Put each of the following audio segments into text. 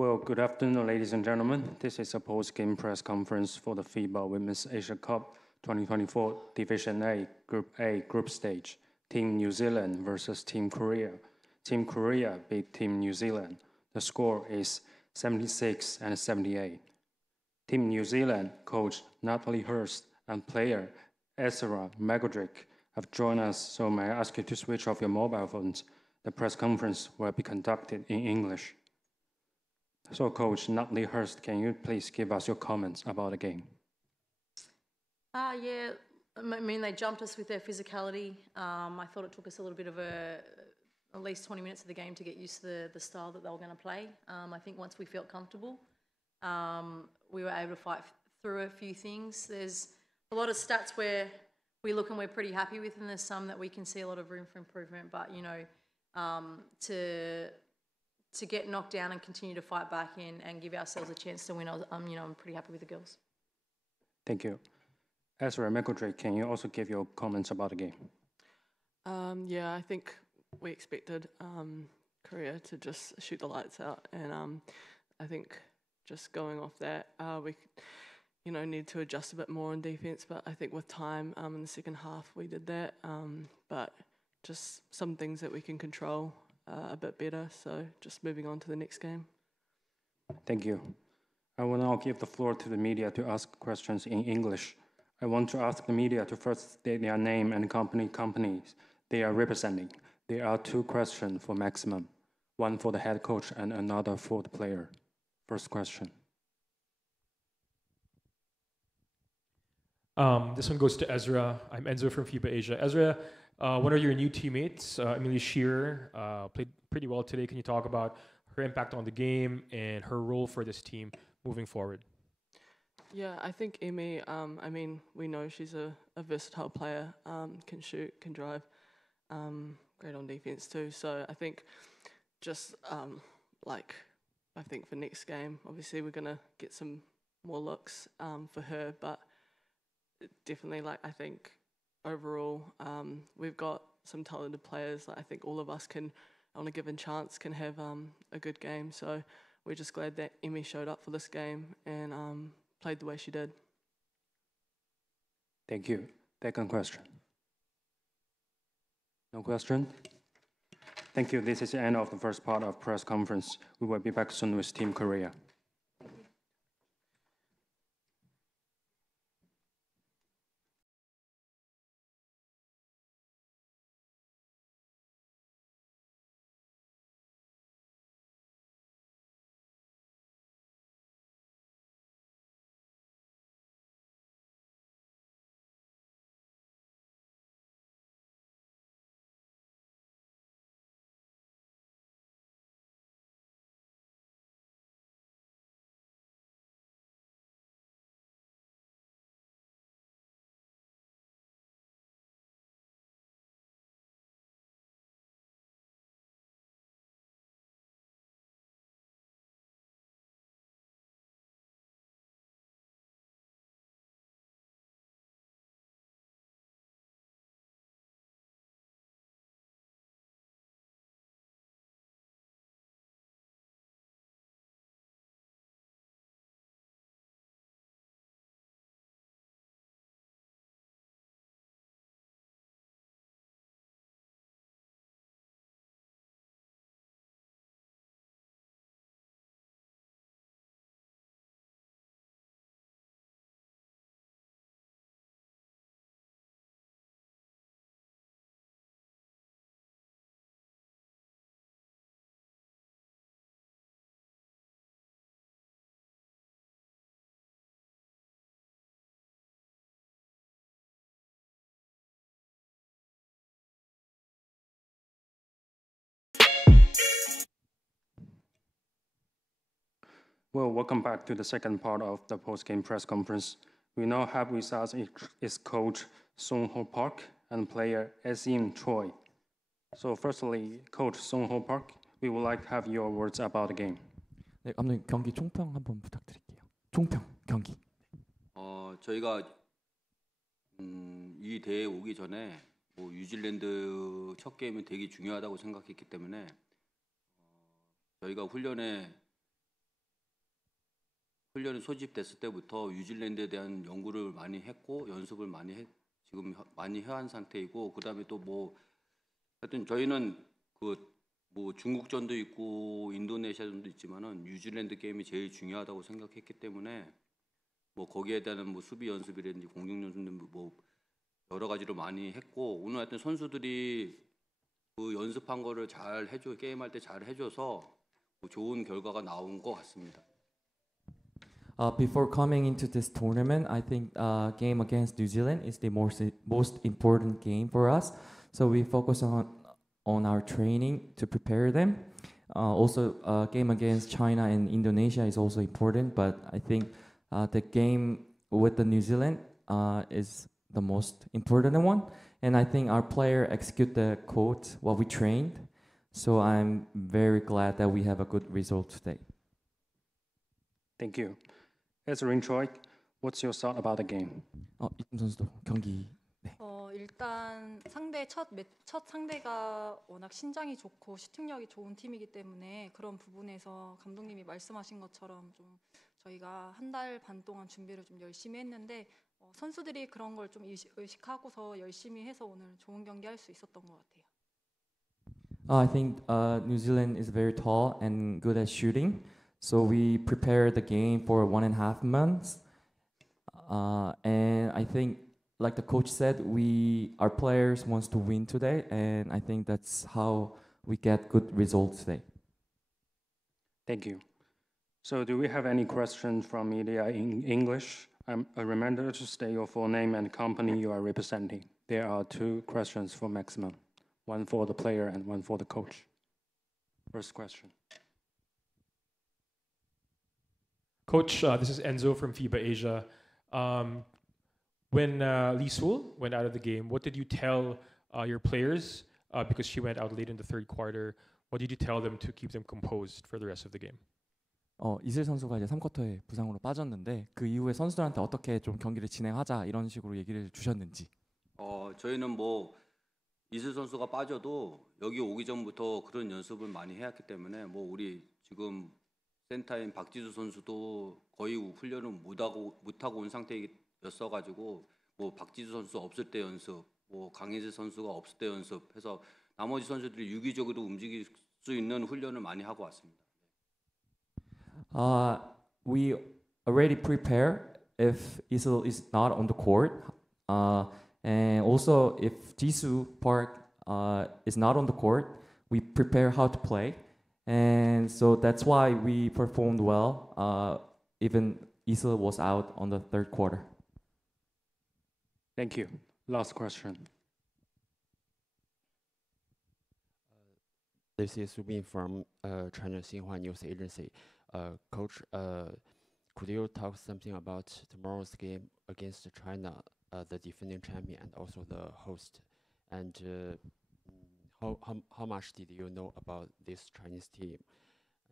Well, good afternoon, ladies and gentlemen. This is a post-game press conference for the FIBA Women's Asia Cup 2024 Division A Group Stage. Team New Zealand versus Team Korea. Team Korea beat Team New Zealand. The score is 76-78. Team New Zealand coach Natalie Hurst and player Ezra McGoldrick have joined us, so may I ask you to switch off your mobile phones. The press conference will be conducted in English. So, Coach Natalie Hurst, can you please give us your comments about the game? Yeah, I mean, they jumped us with their physicality. I thought it took us a little bit of at least 20 minutes of the game to get used to the style that they were going to play. I think once we felt comfortable, we were able to fight through a few things. There's a lot of stats where we look and we're pretty happy with, and there's some that we can see a lot of room for improvement. But, you know, to get knocked down and continue to fight back and give ourselves a chance to win, I'm pretty happy with the girls. Thank you. Ezra McGoldrick, can you also give your comments about the game? Yeah, I think we expected Korea to just shoot the lights out, and I think just going off that, we need to adjust a bit more on defense, but I think with time in the second half we did that, but just some things that we can control a bit better, so just moving on to the next game. Thank you. I will now give the floor to the media to ask questions in English. I want to ask the media to first state their name and companies they are representing. There are 2 questions for maximum, one for the head coach and another for the player. First question. This one goes to Ezra. I'm Enzo from FIBA Asia. Ezra, one of your new teammates, Emily Shearer, played pretty well today. Can you talk about her impact on the game and her role for this team moving forward? Yeah, I think Emmy, we know she's a versatile player, can shoot, can drive, great on defense too. So I think just I think for next game, obviously we're going to get some more looks for her, but definitely I think overall we've got some talented players. I think all of us can, on a given chance, can have a good game. So we're just glad that Emmy showed up for this game and played the way she did. Thank you. Second question. No question? Thank you. This is the end of the first part of press conference. We will be back soon with Team Korea. Well, welcome back to the second part of the post-game press conference. We now have with us is coach Sung-Ho Park and player Esin Choi. So firstly, coach Sung-Ho Park, we would like to have your words about the game. 네, 감독님 경기 총평 한번 부탁드릴게요. 총평 경기. 저희가 이 대회에 오기 전에 뉴질랜드 첫 게임이 되게 중요하다고 생각했기 때문에 저희가 훈련에 훈련이 소집됐을 때부터 뉴질랜드에 대한 연구를 많이 했고 연습을 지금 많이 해온 상태이고 그다음에 또 뭐 하여튼 저희는 그 뭐 중국전도 있고 인도네시아전도 있지만은 뉴질랜드 게임이 제일 중요하다고 생각했기 때문에 뭐 거기에 대한 뭐 수비 연습이라든지 공격 연습도 뭐 여러 가지로 많이 했고 오늘 하여튼 선수들이 그 연습한 거를 잘 해줘 게임할 때 잘 해줘서 뭐 좋은 결과가 나온 것 같습니다. Before coming into this tournament, I think game against New Zealand is the most important game for us. So we focus on our training to prepare them. Also, game against China and Indonesia is also important, but I think the game with the New Zealand is the most important one. And I think our player execute the code what we trained. So I'm very glad that we have a good result today. Thank you. Ezra Choi, what's your thought about the game? 이팀 선수도 경기. 네. 일단 첫 상대가 워낙 신장이 좋고 슈팅력이 좋은 팀이기 때문에 그런 부분에서 감독님이 말씀하신 것처럼 좀 저희가 한 달 반 동안 준비를 좀 열심히 했는데 선수들이 그런 걸 좀 의식하고서 열심히 해서 오늘 좋은 경기 할 수 있었던 것 같아요. I think New Zealand is very tall and good at shooting. So we prepared the game for 1.5 months. And I think, like the coach said, our players wants to win today. And I think that's how we get good results today. Thank you. So do we have any questions from media in English? A reminder to state your full name and company you are representing. There are 2 questions for maximum. One for the player and one for the coach. First question. Coach, this is Enzo from FIBA Asia. When Lee Sul went out of the game, what did you tell your players? Because she went out late in the third quarter. What did you tell them to keep them composed for the rest of the game? 이슬 선수가 이제 3쿼터에 부상으로 빠졌는데 그 이후에 선수들한테 어떻게 좀 경기를 진행하자 이런 식으로 얘기를 주셨는지. 저희는 뭐 이슬 선수가 빠져도 여기 오기 전부터 그런 연습을 많이 해왔기 때문에 뭐 우리 지금 센터인 박지수 선수도 거의 훈련을 못하고 온 상태였어가지고 뭐 박지수 선수 없을 때 연습, 뭐 강혜슬 선수가 없을 때 연습해서 나머지 선수들이 유기적으로 움직일 수 있는 훈련을 많이 하고 왔습니다. We already prepare if Isel is not on the court, and also if Jisoo Park is not on the court, we prepare how to play. And so that's why we performed well, even Isla was out on the third quarter. Thank you. Last question. This is Subin from China Xinhua News Agency. Coach, could you talk something about tomorrow's game against China, the defending champion and also the host? And how much did you know about this Chinese team?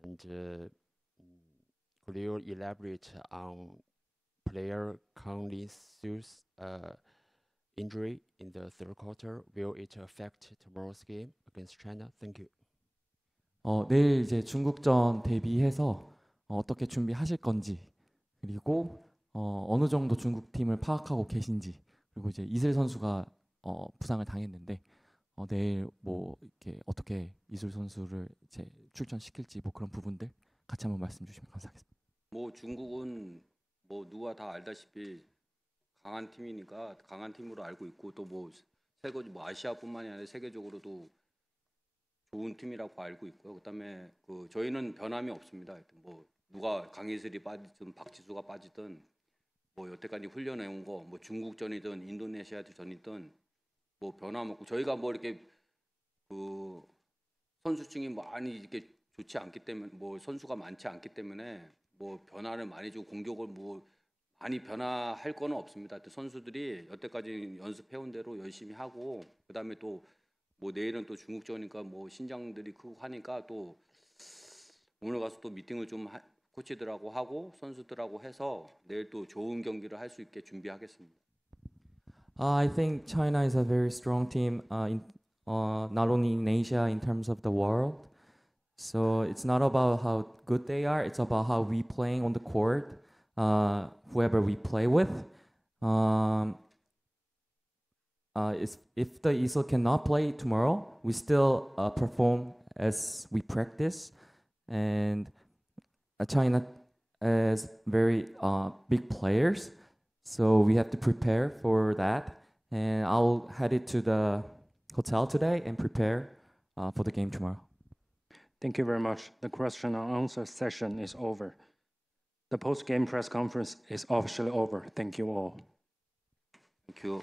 And could you elaborate on player Conley's injury in the third quarter? Will it affect tomorrow's game against China? Thank you. 내일 이제 중국전 대비해서 어떻게 준비하실 건지 그리고 어느 정도 중국 팀을 파악하고 계신지 그리고 이제 이슬 선수가 부상을 당했는데 내일 뭐 이렇게 어떻게 이슬 선수를 이제 출전시킬지 뭐 그런 부분들 같이 한번 말씀 주시면 감사하겠습니다. 뭐 중국은 뭐 누가 다 알다시피 강한 팀이니까 강한 팀으로 알고 있고 또 뭐 뭐 아시아뿐만이 아니라 세계적으로도 좋은 팀이라고 알고 있고요. 그다음에 저희는 변함이 없습니다. 하여튼 뭐 누가 강희슬이 빠지든 박지수가 빠지든 뭐 여태까지 훈련해온 거 뭐 중국전이든 인도네시아전이든 뭐 변함없고 저희가 뭐 이렇게 선수층이 많이 이렇게 좋지 않기 때문에 뭐 선수가 많지 않기 때문에 뭐 변화를 많이 주고 공격을 뭐 많이 변화할 거는 없습니다. 선수들이 여태까지 연습해온 대로 열심히 하고 그다음에 또 뭐 내일은 또 중국전이니까 뭐 신장들이 크고 하니까 또 오늘 가서 또 미팅을 좀 코치들하고 하고 선수들하고 해서 내일 또 좋은 경기를 할 수 있게 준비하겠습니다. I think China is a very strong team, not only in Asia in terms of the world. So it's not about how good they are; it's about how we playing on the court. whoever we play with. If the Isle cannot play tomorrow, we still perform as we practice, and China is very big players, so we have to prepare for that. And I'll head it to the hotel today and prepare for the game tomorrow. Thank you very much. The question and answer session is over. The post-game press conference is officially over. Thank you all. Thank you.